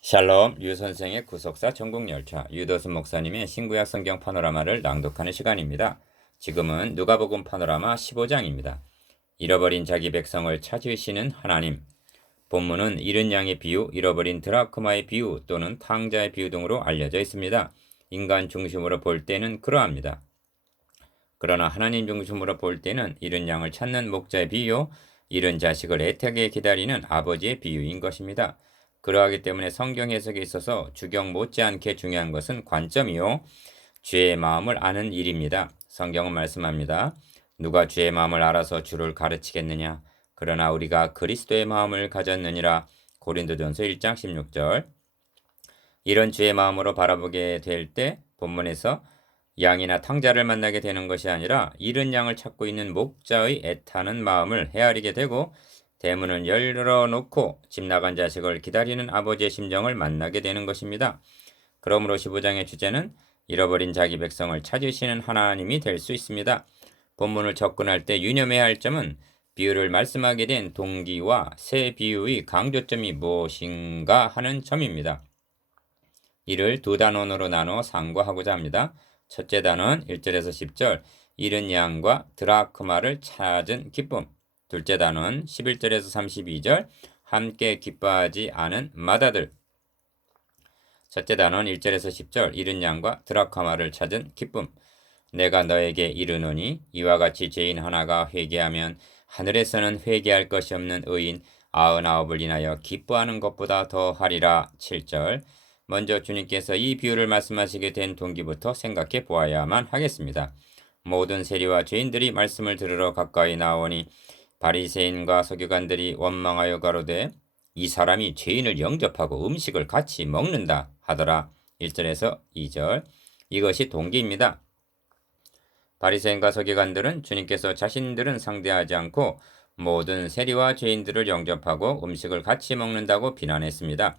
샬롬 유 선생의 구속사 전국열차 유도순 목사님의 신구약 성경 파노라마를 낭독하는 시간입니다. 지금은 누가복음 파노라마 15장입니다. 잃어버린 자기 백성을 찾으시는 하나님. 본문은 잃은 양의 비유, 잃어버린 드라크마의 비유 또는 탕자의 비유 등으로 알려져 있습니다. 인간 중심으로 볼 때는 그러합니다. 그러나 하나님 중심으로 볼 때는 잃은 양을 찾는 목자의 비유, 잃은 자식을 애타게 기다리는 아버지의 비유인 것입니다. 그러하기 때문에 성경 해석에 있어서 주경 못지않게 중요한 것은 관점이요, 주의 마음을 아는 일입니다. 성경은 말씀합니다. 누가 주의 마음을 알아서 주를 가르치겠느냐? 그러나 우리가 그리스도의 마음을 가졌느니라. 고린도전서 1장 16절. 이런 주의 마음으로 바라보게 될 때 본문에서 양이나 탕자를 만나게 되는 것이 아니라 잃은 양을 찾고 있는 목자의 애타는 마음을 헤아리게 되고 대문을 열어놓고 집 나간 자식을 기다리는 아버지의 심정을 만나게 되는 것입니다. 그러므로 15장의 주제는 잃어버린 자기 백성을 찾으시는 하나님이 될 수 있습니다. 본문을 접근할 때 유념해야 할 점은 비유를 말씀하게 된 동기와 새 비유의 강조점이 무엇인가 하는 점입니다. 이를 두 단원으로 나눠 상고하고자 합니다. 첫째 단원 1절에서 10절 잃은 양과 드라크마를 찾은 기쁨. 둘째 단원 11절에서 32절 함께 기뻐하지 않은 마다들. 첫째 단원 1절에서 10절 잃은 양과 드라크마를 찾은 기쁨. 내가 너에게 이르노니 이와 같이 죄인 하나가 회개하면 하늘에서는 회개할 것이 없는 의인 99을 인하여 기뻐하는 것보다 더 하리라. 7절. 먼저 주님께서 이 비유를 말씀하시게 된 동기부터 생각해 보아야만 하겠습니다. 모든 세리와 죄인들이 말씀을 들으러 가까이 나오니 바리새인과 서기관들이 원망하여 가로되 이 사람이 죄인을 영접하고 음식을 같이 먹는다 하더라. 1절에서 2절. 이것이 동기입니다. 바리새인과 서기관들은 주님께서 자신들은 상대하지 않고 모든 세리와 죄인들을 영접하고 음식을 같이 먹는다고 비난했습니다.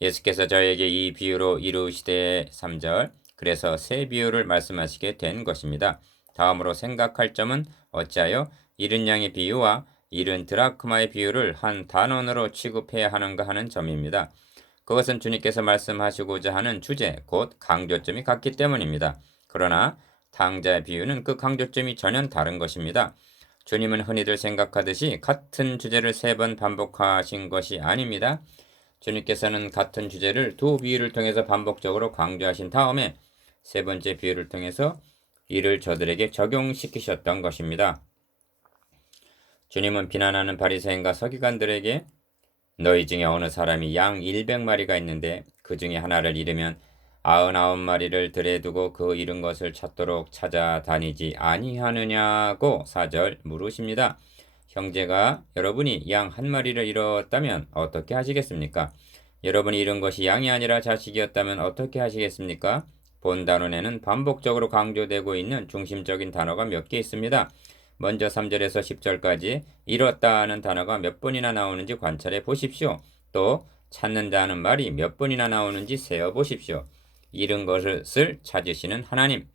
예수께서 저에게 이 비유로 이루시되 3절. 그래서 새 비유를 말씀하시게 된 것입니다. 다음으로 생각할 점은 어찌하여 잃은 양의 비유와 잃은 드라크마의 비유를 한 단원으로 취급해야 하는가 하는 점입니다. 그것은 주님께서 말씀하시고자 하는 주제, 곧 강조점이 같기 때문입니다. 그러나 탕자의 비유는 그 강조점이 전혀 다른 것입니다. 주님은 흔히들 생각하듯이 같은 주제를 3번 반복하신 것이 아닙니다. 주님께서는 같은 주제를 두 비유를 통해서 반복적으로 강조하신 다음에 세 번째 비유를 통해서 이를 저들에게 적용시키셨던 것입니다. 주님은 비난하는 바리새인과 서기관들에게 너희 중에 어느 사람이 양 100마리가 있는데 그 중에 하나를 잃으면 99마리를 들에 두고 그 잃은 것을 찾도록 찾아다니지 아니하느냐고 4절 물으십니다. 형제가 여러분이 양 1마리를 잃었다면 어떻게 하시겠습니까? 여러분이 잃은 것이 양이 아니라 자식이었다면 어떻게 하시겠습니까? 본 단원에는 반복적으로 강조되고 있는 중심적인 단어가 몇 개 있습니다. 먼저 3절에서 10절까지 잃었다는 단어가 몇 번이나 나오는지 관찰해 보십시오. 또 찾는다는 말이 몇 번이나 나오는지 세어 보십시오. 잃은 것을 찾으시는 하나님.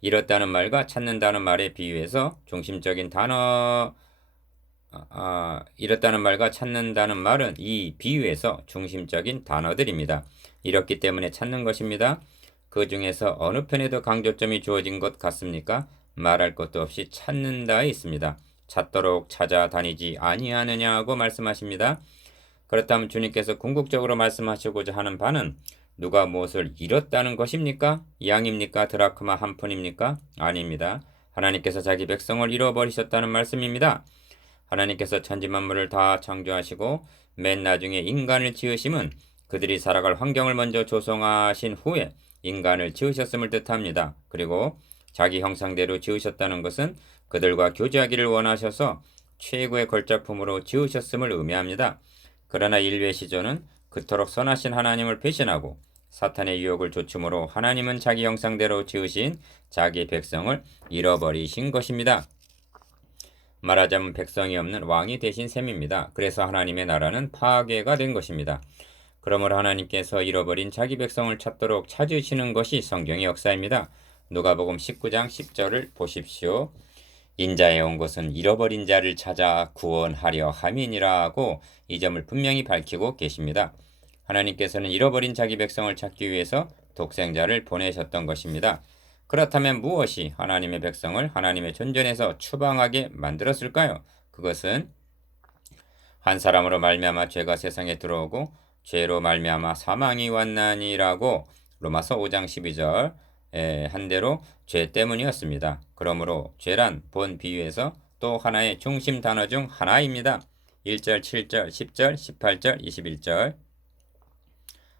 잃었다는 말과 찾는다는 말에 비유해서 중심적인 단어 잃었다는 말과 찾는다는 말은 이 비유에서 중심적인 단어들입니다. 잃었기 때문에 찾는 것입니다. 그 중에서 어느 편에도 강조점이 주어진 것 같습니까? 말할 것도 없이 찾는다에 있습니다. 찾도록 찾아다니지 아니하느냐고 말씀하십니다. 그렇다면 주님께서 궁극적으로 말씀하시고자 하는 바는 누가 무엇을 잃었다는 것입니까? 양입니까? 드라크마 한 푼입니까? 아닙니다. 하나님께서 자기 백성을 잃어버리셨다는 말씀입니다. 하나님께서 천지만물을 다 창조하시고 맨 나중에 인간을 지으심은 그들이 살아갈 환경을 먼저 조성하신 후에 인간을 지으셨음을 뜻합니다. 그리고 자기 형상대로 지으셨다는 것은 그들과 교제하기를 원하셔서 최고의 걸작품으로 지으셨음을 의미합니다. 그러나 인류의 시조는 그토록 선하신 하나님을 배신하고 사탄의 유혹을 조춤으로 하나님은 자기 형상대로 지으신 자기 백성을 잃어버리신 것입니다. 말하자면 백성이 없는 왕이 되신 셈입니다. 그래서 하나님의 나라는 파괴가 된 것입니다. 그러므로 하나님께서 잃어버린 자기 백성을 찾도록 찾으시는 것이 성경의 역사입니다. 누가복음 19장 10절을 보십시오. 인자에 온 것은 잃어버린 자를 찾아 구원하려 함이니라고 이 점을 분명히 밝히고 계십니다. 하나님께서는 잃어버린 자기 백성을 찾기 위해서 독생자를 보내셨던 것입니다. 그렇다면 무엇이 하나님의 백성을 하나님의 존전에서 추방하게 만들었을까요? 그것은 한 사람으로 말미암아 죄가 세상에 들어오고 죄로 말미암아 사망이 왔나니라고 로마서 5장 12절 한 대로 죄 때문이었습니다. 그러므로 죄란 본 비유에서 또 하나의 중심 단어 중 하나입니다. 1절, 7절, 10절, 18절, 21절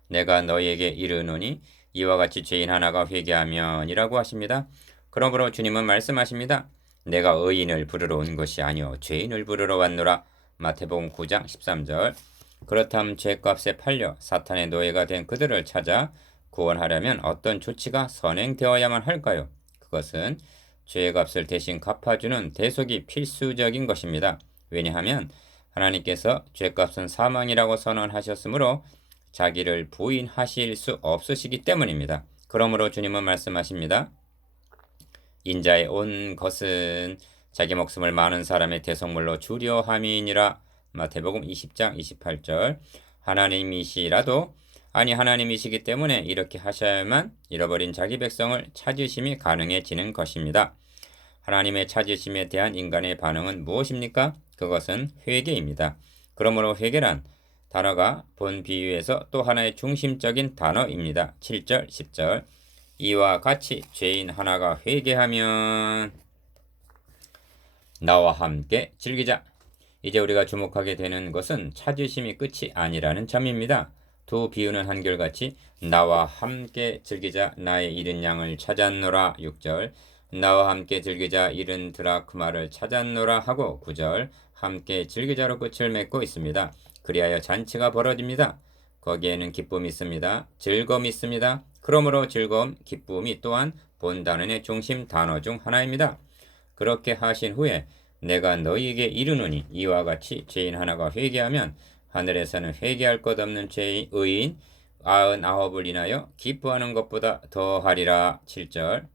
내가 너희에게 이르노니 이와 같이 죄인 하나가 회개하면이라고 하십니다. 그러므로 주님은 말씀하십니다. 내가 의인을 부르러 온 것이 아니요 죄인을 부르러 왔노라. 마태복음 9장 13절 그렇다면 죄값에 팔려 사탄의 노예가 된 그들을 찾아 구원하려면 어떤 조치가 선행되어야만 할까요? 그것은 죄값을 대신 갚아주는 대속이 필수적인 것입니다. 왜냐하면 하나님께서 죄값은 사망이라고 선언하셨으므로 자기를 부인하실 수 없으시기 때문입니다. 그러므로 주님은 말씀하십니다. 인자에 온 것은 자기 목숨을 많은 사람의 대속물로 주려 함이니라. 마태복음 20장 28절 하나님이시라도 아니 하나님이시기 때문에 이렇게 하셔야만 잃어버린 자기 백성을 찾으심이 가능해지는 것입니다. 하나님의 찾으심에 대한 인간의 반응은 무엇입니까? 그것은 회개입니다. 그러므로 회개란 단어가 본 비유에서 또 하나의 중심적인 단어입니다. 7절, 10절 이와 같이 죄인 하나가 회개하면 나와 함께 즐기자. 이제 우리가 주목하게 되는 것은 찾으심이 끝이 아니라는 점입니다. 두 비유는 한결같이 나와 함께 즐기자 나의 잃은 양을 찾았노라 6절 나와 함께 즐기자 잃은 드라크마를 찾았노라 하고 9절 함께 즐기자로 끝을 맺고 있습니다. 그리하여 잔치가 벌어집니다. 거기에는 기쁨이 있습니다. 즐거움이 있습니다. 그러므로 즐거움, 기쁨이 또한 본 단원의 중심 단어 중 하나입니다. 그렇게 하신 후에 내가 너희에게 이르노니 이와 같이 죄인 하나가 회개하면 하늘에서는 회개할 것 없는 죄인 의인 99을 인하여 기뻐하는 것보다 더하리라 7절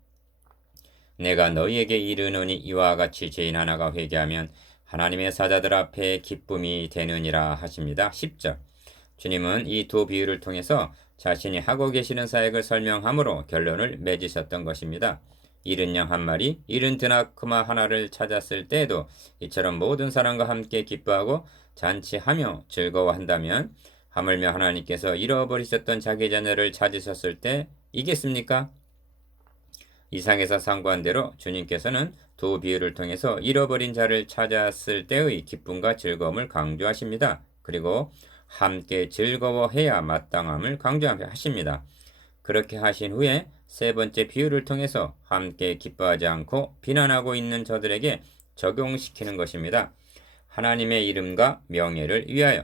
내가 너희에게 이르노니 이와 같이 죄인 하나가 회개하면 하나님의 사자들 앞에 기쁨이 되느니라 하십니다. 10절 주님은 이 두 비유를 통해서 자신이 하고 계시는 사역을 설명함으로 결론을 맺으셨던 것입니다. 잃은 양 한 마리, 잃은 드나크마 하나를 찾았을 때에도 이처럼 모든 사람과 함께 기뻐하고 잔치하며 즐거워한다면 하물며 하나님께서 잃어버리셨던 자기 자녀를 찾으셨을 때 이겠습니까? 이상에서 상고한 대로 주님께서는 두 비유를 통해서 잃어버린 자를 찾았을 때의 기쁨과 즐거움을 강조하십니다. 그리고 함께 즐거워해야 마땅함을 강조하십니다. 그렇게 하신 후에 세 번째 비유를 통해서 함께 기뻐하지 않고 비난하고 있는 저들에게 적용시키는 것입니다. 하나님의 이름과 명예를 위하여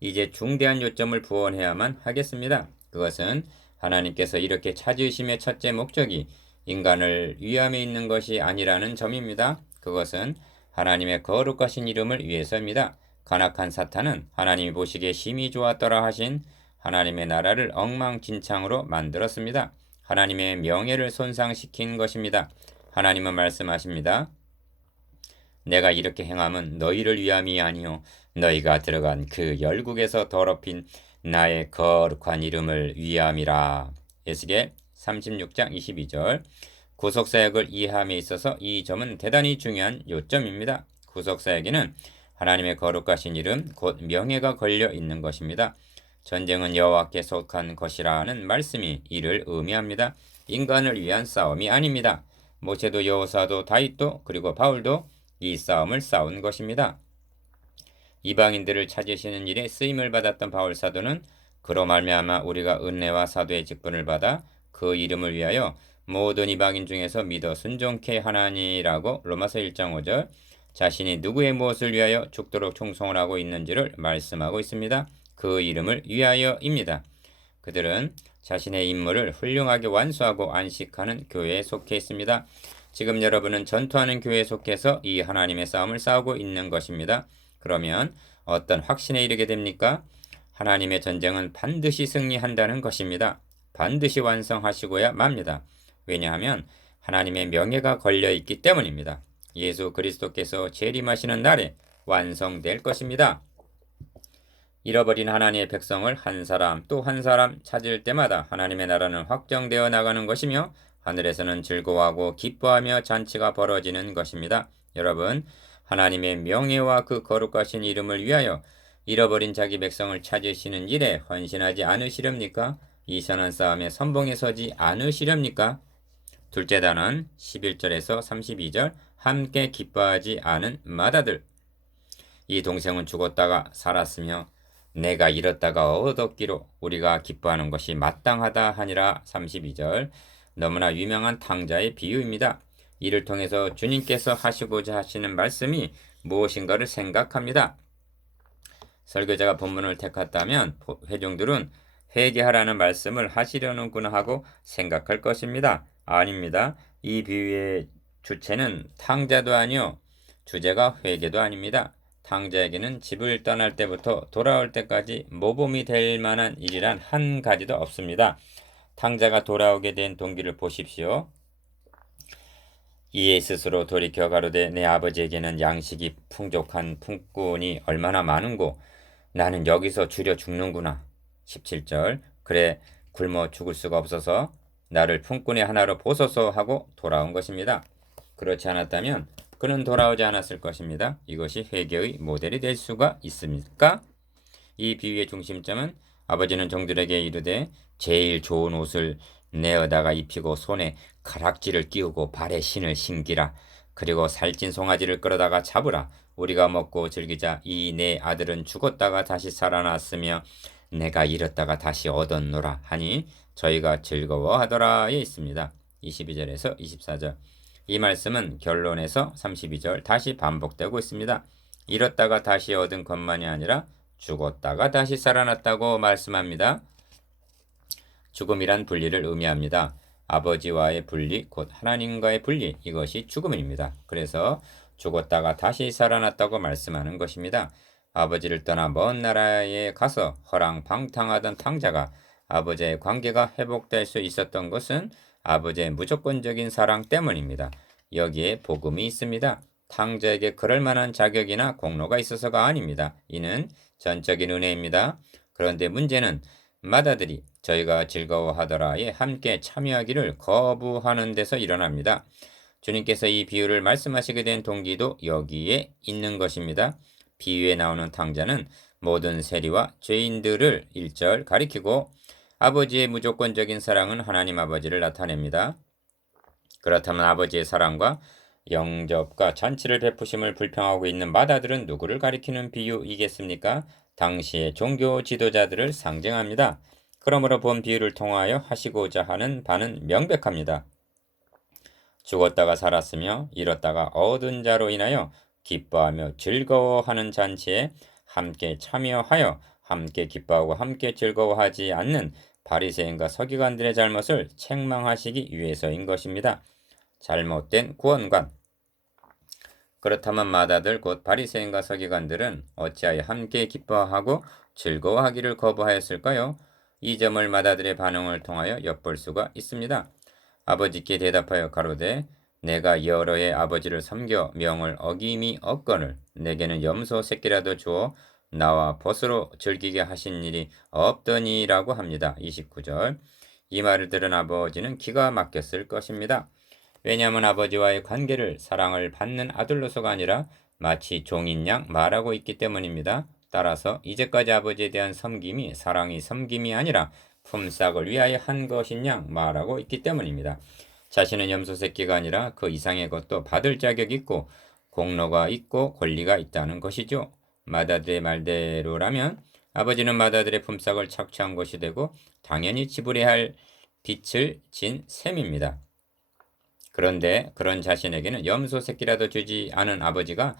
이제 중대한 요점을 부언해야만 하겠습니다. 그것은 하나님께서 이렇게 찾으심의 첫째 목적이 인간을 위함에 있는 것이 아니라는 점입니다. 그것은 하나님의 거룩하신 이름을 위해서입니다. 간악한 사탄은 하나님이 보시기에 심히 좋았더라 하신 하나님의 나라를 엉망진창으로 만들었습니다. 하나님의 명예를 손상시킨 것입니다. 하나님은 말씀하십니다. 내가 이렇게 행함은 너희를 위함이 아니요 너희가 들어간 그 열국에서 더럽힌 나의 거룩한 이름을 위함이라. 에스겔 36장 22절 구속사역을 이해함에 있어서 이 점은 대단히 중요한 요점입니다. 구속사역에는 하나님의 거룩하신 이름 곧 명예가 걸려 있는 것입니다. 전쟁은 여호와께 속한 것이라는 말씀이 이를 의미합니다. 인간을 위한 싸움이 아닙니다. 모세도 여호사도 다윗도 그리고 바울도 이 싸움을 싸운 것입니다. 이방인들을 찾으시는 일에 쓰임을 받았던 바울 사도는 그로 말미암아 우리가 은혜와 사도의 직분을 받아 그 이름을 위하여 모든 이방인 중에서 믿어 순종케 하나니라고 로마서 1장 5절 자신이 누구의 무엇을 위하여 죽도록 충성을 하고 있는지를 말씀하고 있습니다. 그 이름을 위하여입니다. 그들은 자신의 임무를 훌륭하게 완수하고 안식하는 교회에 속해 있습니다. 지금 여러분은 전투하는 교회에 속해서 이 하나님의 싸움을 싸우고 있는 것입니다. 그러면 어떤 확신에 이르게 됩니까? 하나님의 전쟁은 반드시 승리한다는 것입니다. 반드시 완성하시고야 맙니다. 왜냐하면 하나님의 명예가 걸려 있기 때문입니다. 예수 그리스도께서 재림하시는 날에 완성될 것입니다. 잃어버린 하나님의 백성을 한 사람 또 한 사람 찾을 때마다 하나님의 나라는 확정되어 나가는 것이며 하늘에서는 즐거워하고 기뻐하며 잔치가 벌어지는 것입니다. 여러분, 하나님의 명예와 그 거룩하신 이름을 위하여 잃어버린 자기 백성을 찾으시는 일에 헌신하지 않으시렵니까? 이 선한 싸움에 선봉에 서지 않으시렵니까? 둘째 단원 11절에서 32절 함께 기뻐하지 않은 마다들. 이 동생은 죽었다가 살았으며 내가 잃었다가 얻었기로 우리가 기뻐하는 것이 마땅하다 하니라. 32절 너무나 유명한 탕자의 비유입니다. 이를 통해서 주님께서 하시고자 하시는 말씀이 무엇인가를 생각합니다. 설교자가 본문을 택했다면 회중들은 회개하라는 말씀을 하시려는구나 하고 생각할 것입니다. 아닙니다. 이 비유의 주체는 탕자도 아니요 주제가 회개도 아닙니다. 탕자에게는 집을 떠날 때부터 돌아올 때까지 모범이 될 만한 일이란 한 가지도 없습니다. 탕자가 돌아오게 된 동기를 보십시오. 이에 스스로 돌이켜 가로되 내 아버지에게는 양식이 풍족한 품꾼이 얼마나 많은고 나는 여기서 줄여 죽는구나. 17절 그래 굶어 죽을 수가 없어서 나를 품꾼의 하나로 보소서 하고 돌아온 것입니다. 그렇지 않았다면 그는 돌아오지 않았을 것입니다. 이것이 회개의 모델이 될 수가 있습니까? 이 비유의 중심점은 아버지는 종들에게 이르되 제일 좋은 옷을 내어다가 입히고 손에 가락지를 끼우고 발에 신을 신기라. 그리고 살찐 송아지를 끌어다가 잡으라. 우리가 먹고 즐기자. 이 내 아들은 죽었다가 다시 살아났으며 내가 잃었다가 다시 얻었노라 하니 저희가 즐거워하더라에 있습니다. 22절에서 24절 이 말씀은 결론에서 32절 다시 반복되고 있습니다. 잃었다가 다시 얻은 것만이 아니라 죽었다가 다시 살아났다고 말씀합니다. 죽음이란 분리를 의미합니다. 아버지와의 분리, 곧 하나님과의 분리, 이것이 죽음입니다. 그래서 죽었다가 다시 살아났다고 말씀하는 것입니다. 아버지를 떠나 먼 나라에 가서 허랑방탕하던 탕자가 아버지의 관계가 회복될 수 있었던 것은 아버지의 무조건적인 사랑 때문입니다. 여기에 복음이 있습니다. 탕자에게 그럴 만한 자격이나 공로가 있어서가 아닙니다. 이는 전적인 은혜입니다. 그런데 문제는 마다들이 저희가 즐거워하더라에 함께 참여하기를 거부하는 데서 일어납니다. 주님께서 이 비유를 말씀하시게 된 동기도 여기에 있는 것입니다. 비유에 나오는 탕자는 모든 세리와 죄인들을 1절 가리키고 아버지의 무조건적인 사랑은 하나님 아버지를 나타냅니다. 그렇다면 아버지의 사랑과 영접과 잔치를 베푸심을 불평하고 있는 마다들은 누구를 가리키는 비유이겠습니까? 당시의 종교 지도자들을 상징합니다. 그러므로 본 비유를 통하여 하시고자 하는 바는 명백합니다. 죽었다가 살았으며 잃었다가 얻은 자로 인하여 기뻐하며 즐거워하는 잔치에 함께 참여하여 함께 기뻐하고 함께 즐거워하지 않는 바리새인과 서기관들의 잘못을 책망하시기 위해서인 것입니다. 잘못된 구원관. 그렇다면 마다들 곧 바리새인과 서기관들은 어찌하여 함께 기뻐하고 즐거워하기를 거부하였을까요? 이 점을 마다들의 반응을 통하여 엿볼 수가 있습니다. 아버지께 대답하여 가로되 내가 여러 해 아버지를 섬겨 명을 어김이 없거늘 내게는 염소 새끼라도 주어 나와 벗으로 즐기게 하신 일이 없더니라고 합니다. 29절 이 말을 들은 아버지는 기가 막혔을 것입니다. 왜냐하면 아버지와의 관계를 사랑을 받는 아들로서가 아니라 마치 종인 양 말하고 있기 때문입니다. 따라서 이제까지 아버지에 대한 섬김이 사랑이 섬김이 아니라 품삯을 위하여 한 것인 양 말하고 있기 때문입니다. 자신은 염소 새끼가 아니라 그 이상의 것도 받을 자격이 있고 공로가 있고 권리가 있다는 것이죠. 마다들의 말대로라면 아버지는 마다들의 품삯을 착취한 것이 되고 당연히 지불해야 할 빚을 진 셈입니다. 그런데 그런 자신에게는 염소 새끼라도 주지 않은 아버지가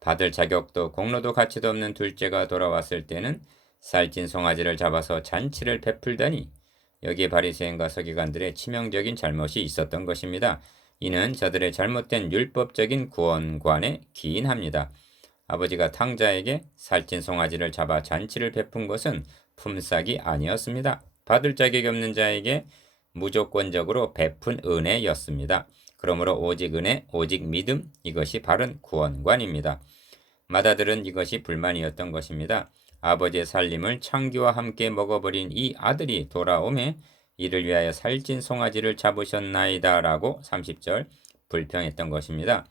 받을 자격도 공로도 가치도 없는 둘째가 돌아왔을 때는 살찐 송아지를 잡아서 잔치를 베풀더니 여기에 바리새인과 서기관들의 치명적인 잘못이 있었던 것입니다. 이는 저들의 잘못된 율법적인 구원관에 기인합니다. 아버지가 탕자에게 살찐 송아지를 잡아 잔치를 베푼 것은 품삯이 아니었습니다. 받을 자격이 없는 자에게 무조건적으로 베푼 은혜였습니다. 그러므로 오직 은혜, 오직 믿음, 이것이 바른 구원관입니다. 마다들은 이것이 불만이었던 것입니다. 아버지의 살림을 창기와 함께 먹어버린 이 아들이 돌아오매 이를 위하여 살찐 송아지를 잡으셨나이다 라고 30절 불평했던 것입니다.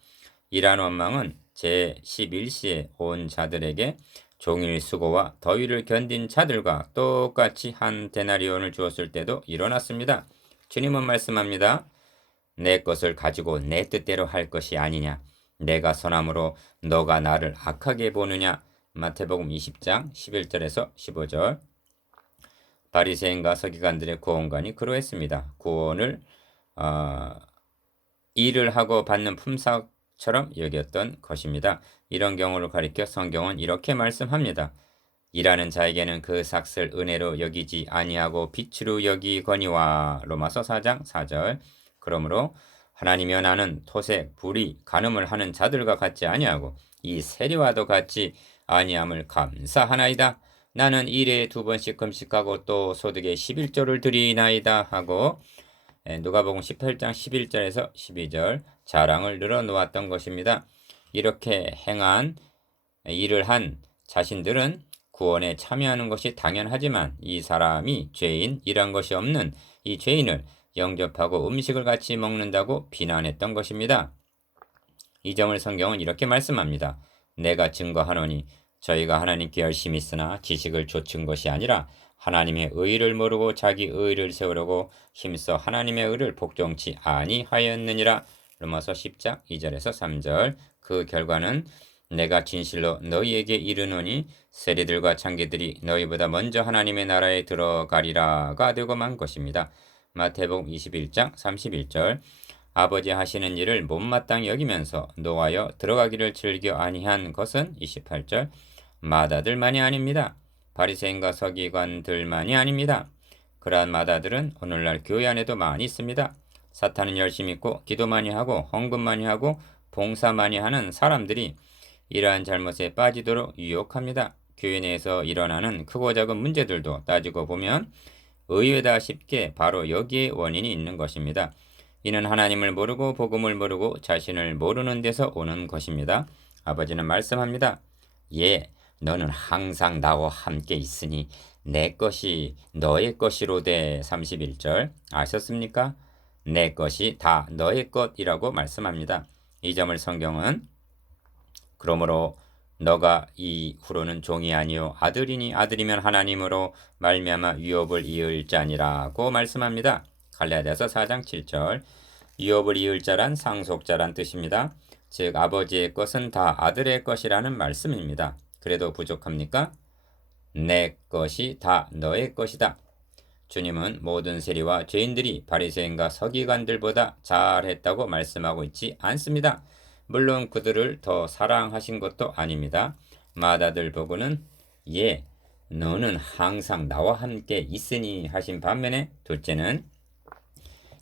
이러한 원망은 제11시에 온 자들에게 종일 수고와 더위를 견딘 자들과 똑같이 한 데나리온을 주었을 때도 일어났습니다. 주님은 말씀합니다. 내 것을 가지고 내 뜻대로 할 것이 아니냐. 내가 선함으로 너가 나를 악하게 보느냐. 마태복음 20장 11절에서 15절. 바리새인과 서기관들의 구원관이 그러했습니다. 구원을 일을 하고 받는 품삯처럼 여겼던 것입니다. 이런 경우를 가리켜 성경은 이렇게 말씀합니다. 일하는 자에게는 그 삭을 은혜로 여기지 아니하고 빛으로 여기거니와. 로마서 4장 4절. 그러므로 하나님이여 나는 토색, 불의, 간음을 하는 자들과 같지 아니하고 이 세리와도 같지 아니함을 감사하나이다. 나는 일에 2번씩 금식하고 또 소득의 11조를 드리나이다 하고 누가복음 18장 11절에서 12절 자랑을 늘어놓았던 것입니다. 이렇게 행한 일을 한 자신들은 구원에 참여하는 것이 당연하지만 이 사람이 죄인, 일한 것이 없는 이 죄인을 영접하고 음식을 같이 먹는다고 비난했던 것입니다. 이 점을 성경은 이렇게 말씀합니다. 내가 증거하노니 저희가 하나님께 열심히 쓰나 지식을 좇은 것이 아니라 하나님의 의를 모르고 자기 의를 세우려고 힘써 하나님의 의를 복종치 아니하였느니라. 로마서 10장 2절에서 3절. 그 결과는 내가 진실로 너희에게 이르노니 세리들과 창기들이 너희보다 먼저 하나님의 나라에 들어가리라가 되고 만 것입니다. 마태복음 21장 31절. 아버지 하시는 일을 못마땅히 여기면서 노하여 들어가기를 즐겨 아니한 것은 28절. 마다들만이 아닙니다. 바리새인과 서기관들만이 아닙니다. 그러한 마다들은 오늘날 교회 안에도 많이 있습니다. 사탄은 열심히 있고 기도 많이 하고 헌금 많이 하고 봉사 많이 하는 사람들이 이러한 잘못에 빠지도록 유혹합니다. 교회 내에서 일어나는 크고 작은 문제들도 따지고 보면 의외다 싶게 바로 여기에 원인이 있는 것입니다. 이는 하나님을 모르고 복음을 모르고 자신을 모르는 데서 오는 것입니다. 아버지는 말씀합니다. 예, 너는 항상 나와 함께 있으니 내 것이 너의 것이로되. 31절 아셨습니까? 내 것이 다 너의 것이라고 말씀합니다. 이 점을 성경은 그러므로 너가 이후로는 종이 아니요 아들이니 아들이면 하나님으로 말미암아 유업을 이을 자니라고 말씀합니다. 갈라디아서 4장 7절. 유업을 이을 자란 상속자란 뜻입니다. 즉 아버지의 것은 다 아들의 것이라는 말씀입니다. 그래도 부족합니까? 내 것이 다 너의 것이다. 주님은 모든 세리와 죄인들이 바리새인과 서기관들보다 잘했다고 말씀하고 있지 않습니다. 물론 그들을 더 사랑하신 것도 아닙니다. 마다들 보고는 예, 너는 항상 나와 함께 있으니 하신 반면에 둘째는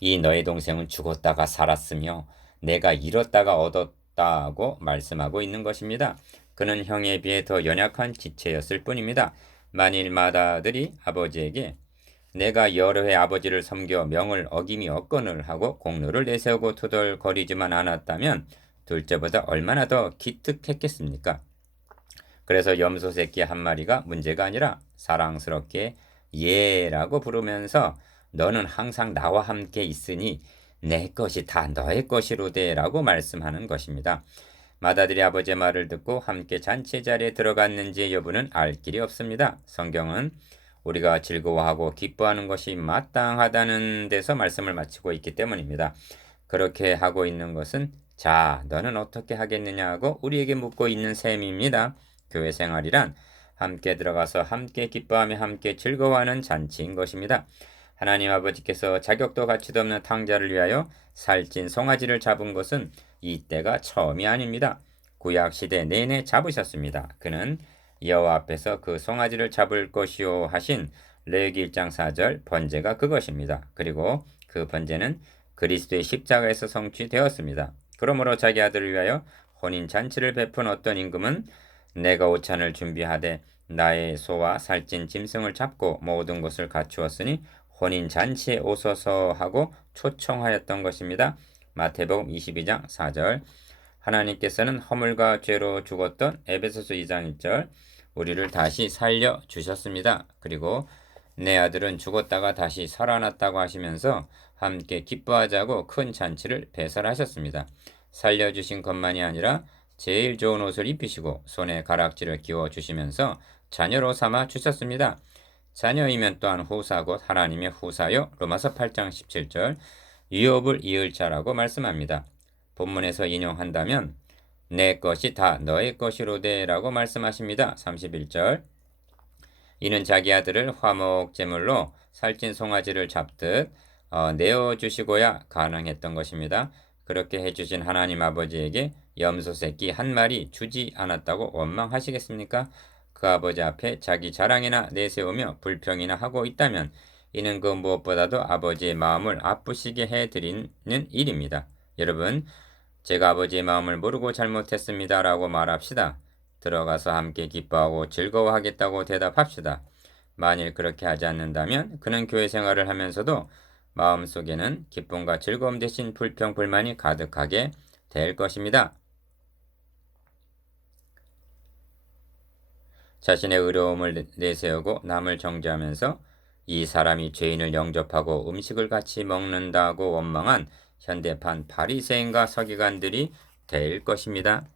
이 너의 동생은 죽었다가 살았으며 내가 잃었다가 얻었다고 말씀하고 있는 것입니다. 그는 형에 비해 더 연약한 지체였을 뿐입니다. 만일 마다들이 아버지에게 내가 여러 해 아버지를 섬겨 명을 어김이 없거늘 하고 공로를 내세우고 투덜거리지만 않았다면 둘째보다 얼마나 더 기특했겠습니까? 그래서 염소 새끼 한 마리가 문제가 아니라 사랑스럽게 예라고 부르면서 너는 항상 나와 함께 있으니 내 것이 다 너의 것이로되 라고 말씀하는 것입니다. 마다들이 아버지의 말을 듣고 함께 잔치 자리에 들어갔는지 여부는 알 길이 없습니다. 성경은 우리가 즐거워하고 기뻐하는 것이 마땅하다는 데서 말씀을 마치고 있기 때문입니다. 그렇게 하고 있는 것은 자, 너는 어떻게 하겠느냐고 우리에게 묻고 있는 셈입니다. 교회 생활이란 함께 들어가서 함께 기뻐하며 함께 즐거워하는 잔치인 것입니다. 하나님 아버지께서 자격도 가치도 없는 탕자를 위하여 살찐 송아지를 잡은 것은 이때가 처음이 아닙니다. 구약 시대 내내 잡으셨습니다. 그는 여호와 앞에서 그 송아지를 잡을 것이요 하신 레위기 1장 4절 번제가 그것입니다. 그리고 그 번제는 그리스도의 십자가에서 성취되었습니다. 그러므로 자기 아들을 위하여 혼인 잔치를 베푼 어떤 임금은 내가 오찬을 준비하되 나의 소와 살찐 짐승을 잡고 모든 것을 갖추었으니 혼인 잔치에 오소서 하고 초청하였던 것입니다. 마태복음 22장 4절. 하나님께서는 허물과 죄로 죽었던 에베소서 2장 1절 우리를 다시 살려 주셨습니다. 그리고 내 아들은 죽었다가 다시 살아났다고 하시면서 함께 기뻐하자고 큰 잔치를 배설하셨습니다. 살려주신 것만이 아니라 제일 좋은 옷을 입히시고 손에 가락지를 끼워 주시면서 자녀로 삼아 주셨습니다. 자녀이면 또한 후사 곧 하나님의 후사요. 로마서 8장 17절 유업을 이을 자라고 말씀합니다. 본문에서 인용한다면 내 것이 다 너의 것이로되라고 말씀하십니다. 31절 이는 자기 아들을 화목 제물로 살찐 송아지를 잡듯 내어주시고야 가능했던 것입니다. 그렇게 해주신 하나님 아버지에게 염소 새끼 한 마리 주지 않았다고 원망하시겠습니까? 그 아버지 앞에 자기 자랑이나 내세우며 불평이나 하고 있다면 이는 그 무엇보다도 아버지의 마음을 아프시게 해드리는 일입니다. 여러분, 제가 아버지의 마음을 모르고 잘못했습니다 라고 말합시다. 들어가서 함께 기뻐하고 즐거워하겠다고 대답합시다. 만일 그렇게 하지 않는다면 그는 교회 생활을 하면서도 마음속에는 기쁨과 즐거움 대신 불평, 불만이 가득하게 될 것입니다. 자신의 의로움을 내세우고 남을 정죄하면서 이 사람이 죄인을 영접하고 음식을 같이 먹는다고 원망한 현대판 바리새인과 서기관들이 될 것입니다.